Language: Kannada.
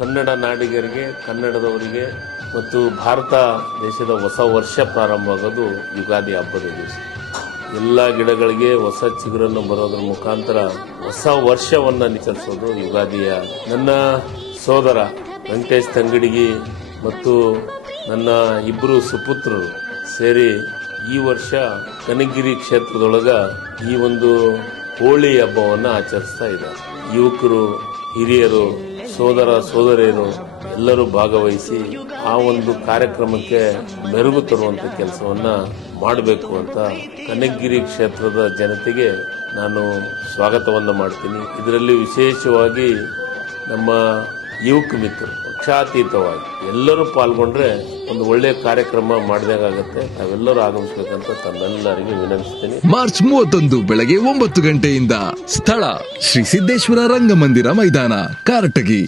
ಕನ್ನಡ ನಾಡಿಗರಿಗೆ, ಕನ್ನಡದವರಿಗೆ ಮತ್ತು ಭಾರತ ದೇಶದ ಹೊಸ ವರ್ಷ ಪ್ರಾರಂಭವಾಗೋದು ಯುಗಾದಿ ಹಬ್ಬದ ದಿವಸ. ಎಲ್ಲ ಗಿಡಗಳಿಗೆ ಹೊಸ ಚಿಗುರನ್ನು ಬರೋದ್ರ ಮುಖಾಂತರ ಹೊಸ ವರ್ಷವನ್ನು ಆಚರಿಸೋದು ಯುಗಾದಿಯ. ನನ್ನ ಸೋದರ ವೆಂಕಟೇಶ್ ತಂಗಡಿಗಿ ಮತ್ತು ನನ್ನ ಇಬ್ಬರು ಸುಪುತ್ರರು ಸೇರಿ ಈ ವರ್ಷ ಕನಕಗಿರಿ ಕ್ಷೇತ್ರದೊಳಗ ಈ ಒಂದು ಹೋಳಿ ಹಬ್ಬವನ್ನು ಆಚರಿಸ್ತಾ ಇದ್ದಾರೆ. ಯುವಕರು, ಹಿರಿಯರು, ಸೋದರ ಸೋದರಿಯರು ಎಲ್ಲರೂ ಭಾಗವಹಿಸಿ ಆ ಒಂದು ಕಾರ್ಯಕ್ರಮಕ್ಕೆ ಮೆರುಗು ತರುವಂತ ಕೆಲಸವನ್ನ ಮಾಡಬೇಕು ಅಂತ ಕನಕಗಿರಿ ಕ್ಷೇತ್ರದ ಜನತೆಗೆ ನಾನು ಸ್ವಾಗತವನ್ನು ಮಾಡ್ತೀನಿ. ಇದರಲ್ಲಿ ವಿಶೇಷವಾಗಿ ನಮ್ಮ ಯುವಕ ಮಿತ್ರರು ಪಕ್ಷಾತೀತವಾಗಿ ಎಲ್ಲರೂ ಪಾಲ್ಗೊಂಡ್ರೆ ಒಂದು ಒಳ್ಳೆಯ ಕಾರ್ಯಕ್ರಮ ಮಾಡಿದಾಗತ್ತೆ. ತಾವೆಲ್ಲರೂ ಆಗಮಿಸಬೇಕಂತ ತಮ್ಮೆಲ್ಲರಿಗೂ ವಿನಂತಿಸ್ತೀನಿ. ಮಾರ್ಚ್ 31 ಬೆಳಗ್ಗೆ 9 ಗಂಟೆಯಿಂದ ಸ್ಥಳ ಶ್ರೀ ಸಿದ್ದೇಶ್ವರ ರಂಗಮಂದಿರ ಮೈದಾನ, ಕಾರಟಗಿ.